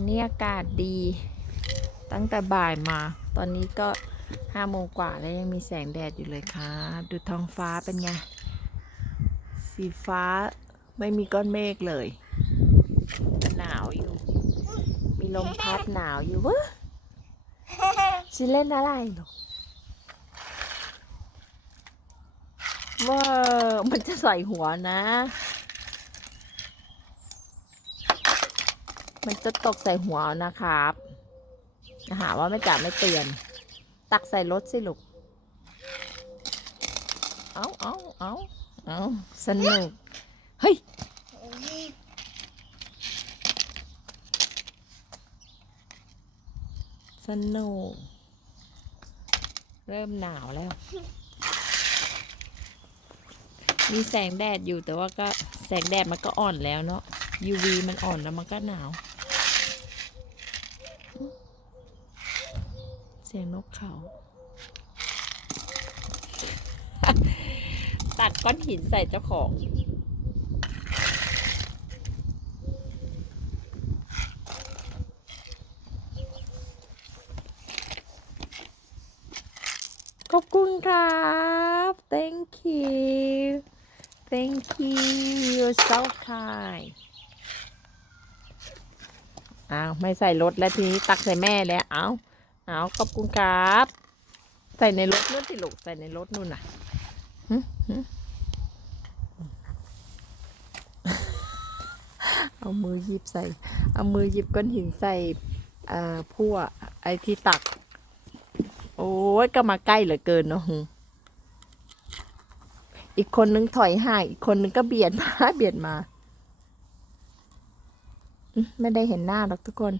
วันนี้อากาศดี ตั้งแต่บ่ายมา ตอนนี้ก็ห้าโมงกว่าแล้วยังมีแสงแดดอยู่เลยครับดูท้องฟ้าเป็นไง สีฟ้าไม่มีก้อนเมฆเลย หนาวอยู่ มีลมพัดหนาวอยู่เวะฉันเล่นอะไรหรอว้ามันจะใส่หัวนะ มันจะตกใส่หัวนะครับหาว่าไม่จ่าไม่เตือน ตักใส่รถสิลูก เอาเอาเอาเอาสนุก เฮ้ย สนุก เริ่มหนาวแล้ว มีแสงแดดอยู่แต่ว่าก็แสงแดดมันก็อ่อนแล้วเนาะ UV มันอ่อนแล้วมันก็หนาว เสียงนกเขา ตักก้อนหินใส่เจ้าของขอบคุณครับ thank you thank you you're so kind อ้าวไม่ใส่รถแล้วทีนี้ตักใส่แม่แล้วเอาเอาขอบคุณครับ ใส่ในรถนู่นสิลูกใส่ในรถนู่นน่ะหึเอามือหยิบใส่ เอามือหยิบก้อนหินใส่เอ่อพั่วไอ้ที่ตัก โอ้ยก็มาใกล้เหลือเกินเนาะอีกคนนึงถอยห่างอีกคนนึงก็เบียดมาเบียดมา ไม่ได้เห็นหน้าหรอกทุกคน